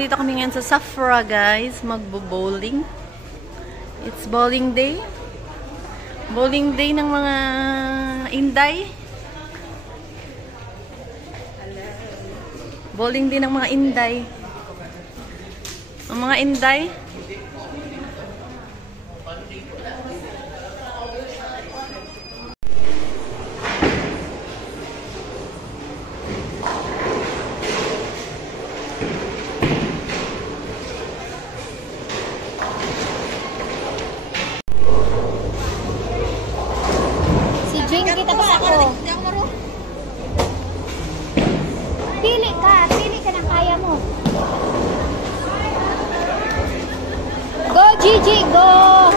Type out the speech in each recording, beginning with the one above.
nandito kami ngayon sa Safra, guys. Magbo-bowling. It's bowling day. Bowling day ng mga Inday. Bowling day ng mga Inday. Ang mga Inday. Kita ba ako? Pili ka ng kaya mo. Go Gigi, go!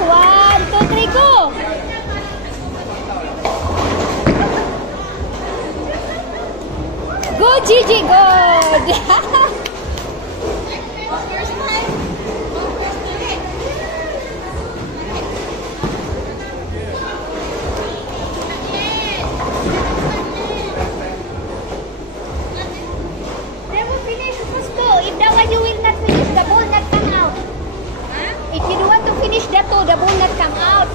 1, 2, 3, go! Go Gigi, go! You will not finish, the ball not come out. Huh? If you don't want to finish that too, the ball not come out.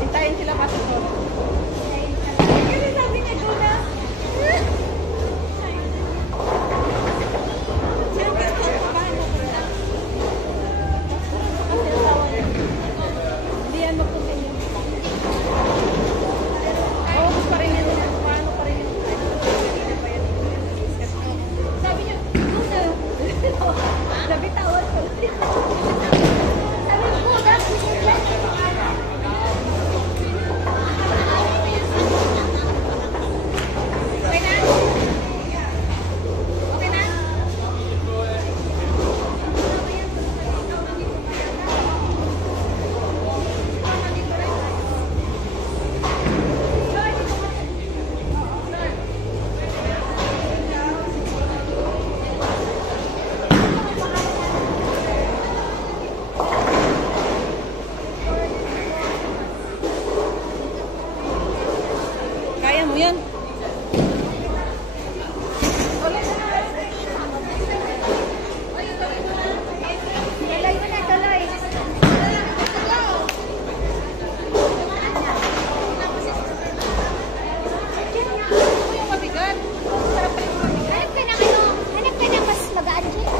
Hintayin sila pasok ko. Kasi sabi niya doon na. Kaya mo yan. Tuloy mo na, tuloy. Yung mabigat. Sarap pa yung mabigat. Hanap ka ng mas magaan dyan.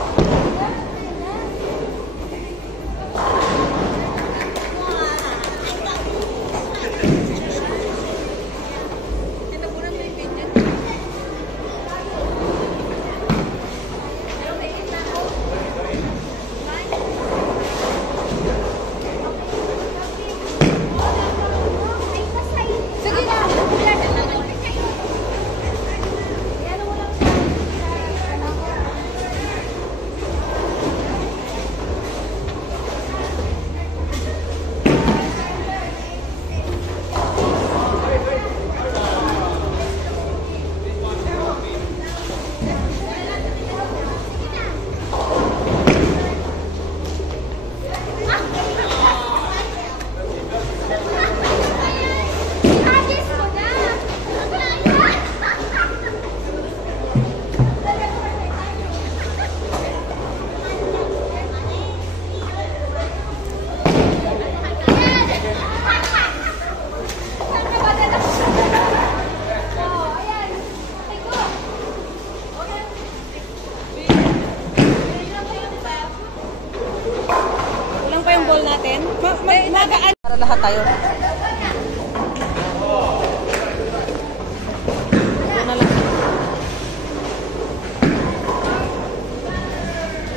Ball natin. Magaan. Para lahat tayo.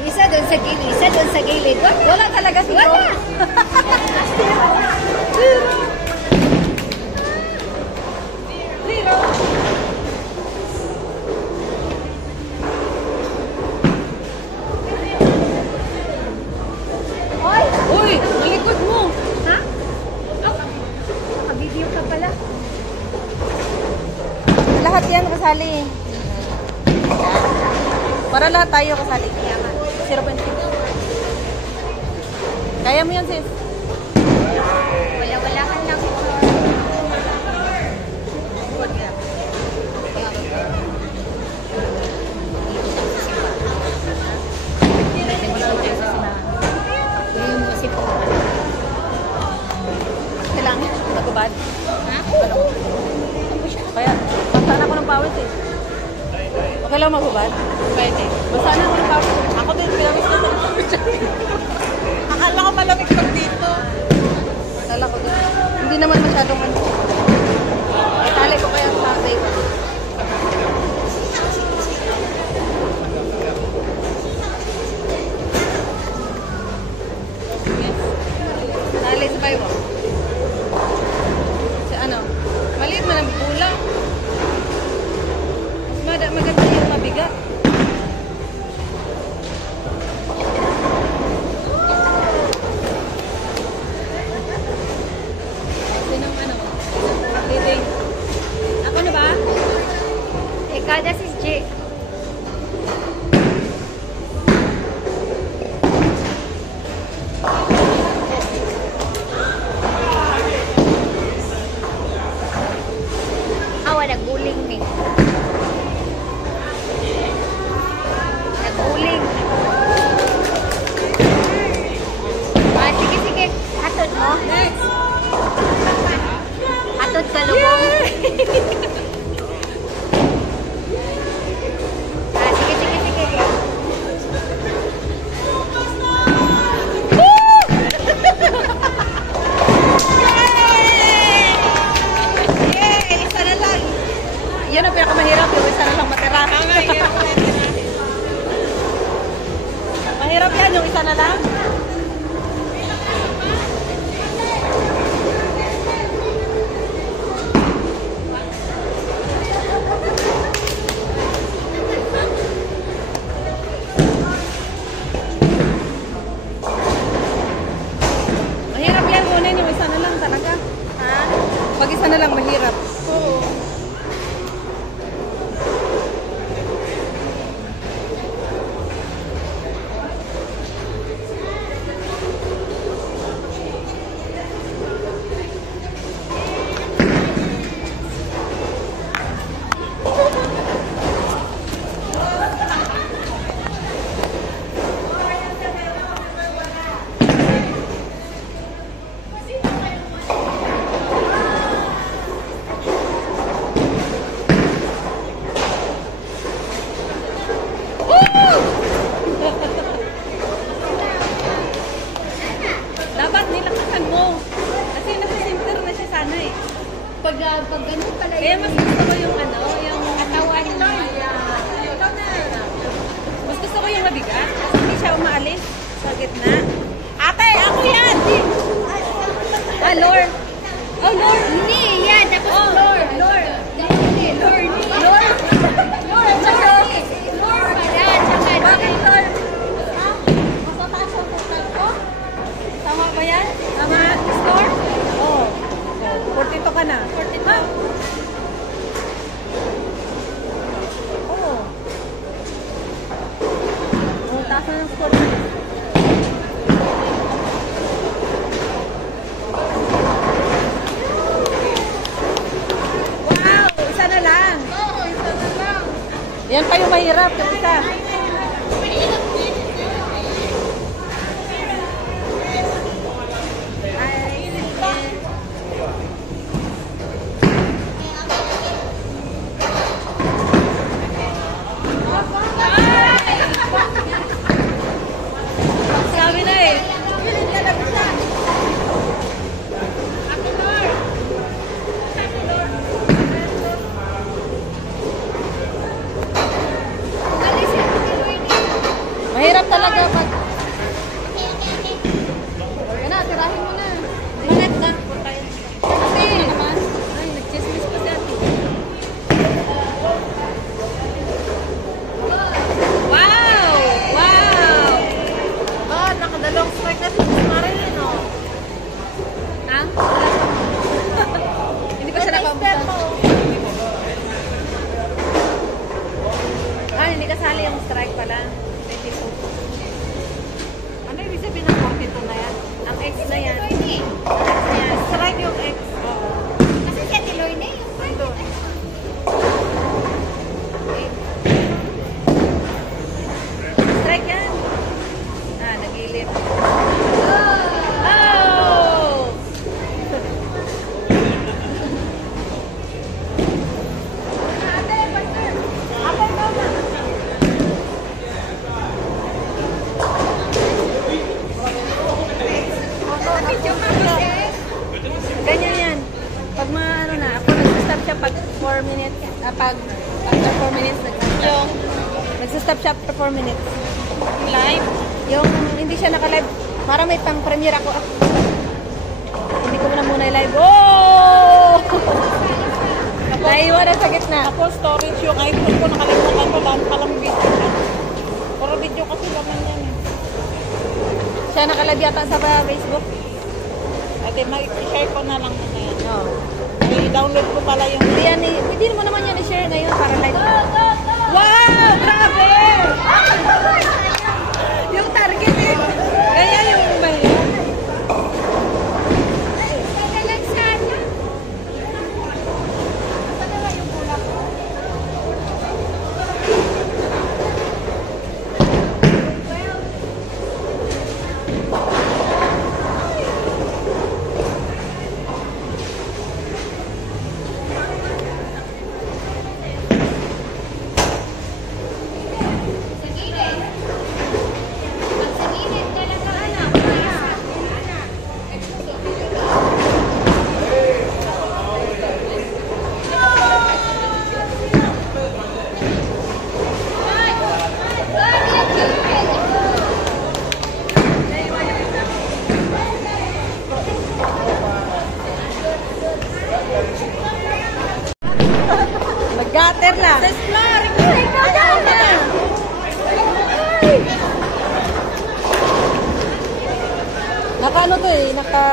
Isa doon sa gilid. Wala talaga siguro. Wala. Zero. Uy, malikod mo. Ha? Naka-video ka pala. Lahat yan kasali. Para lahat tayo kasali. 0.5. Kaya mo yan, sis. Wala-walahan lang ito. Yung isip ko. Kailangan. Nagubad. Ha? Kaya, basaan ako ng pawis eh. Okay lang magubad? Pwede. Basaan ako ng pawis. Ako din, pinawis ko ng pawis. Akala ko malamig pag dito. Akala ko din. Hindi naman masyadong ano. Itali ko kaya sa tape. Yes. Tali sa bayo. Si ano? Maliit man ang bulang. Maganda yung mabigat. Sinong ano? Titing. Ako na ba? Kada sis J. Awa, nagbuling ni. Nagbuling. Ah, sige, sige. Hatod mo. Next! Hatod ka lubong. Ah, sige, sige, sige. Yay! Isa na lang. Yan ang pinakamahirap. Yung isa na lang matira. Mahirap yan yung isa na lang. Mahirap yan. Unin yung isa na lang talaga. Ha? Pag isa na lang mahirap. Oo. Dapat nilakasan mo. Kasi nasa center na siya sana eh. Pag ganun pala Kaya mas gusto ko yung ano, yung katawan niya. mas gusto ko yung mabigat. Kasi hindi siya umaalis sa gitna. Ate, ako yan! Ah, Lord. Oh, Lord. Ni, yan. Tapos Oh. Lord. Lord. Ni, Lord. Ni. Lord. Lord. Tsaka ni. Lord pala. Tsaka ni. Bakit, Lord? Ha? Mas mataas ang total ko? Tama ba yan? Tama, store? Oo. 42 ka na. 42. Ha? Oo. Ang taas na ng score mo. Wow! Isa na lang. Oo, isa na lang. Yan pa yung mahirap. Yung isa. Sabi na eh. Umalis 4 minutes. Pag after 4 minutes, Yung nagsa-stop siya after 4 minutes. live. Yung hindi siya naka-live, para may pang-premiere ako. Hindi ko muna i-live. Oh! Naiwan na sa gitna. Ako storage yung iPhone ko, nakalimutan ko lang palang video siya. Puro video kasi naman yan eh. Siya naka-live yata sa Facebook. Ate, mag-share ko na lang muna yan. No. I-download ko pala yung... Hindi yan, pwede mo naman yan i-share ngayon para live. Wow! Grabe! Yung target eh. Ganyan yung mahirap. Nag-gutter na. Naka ano to eh, naka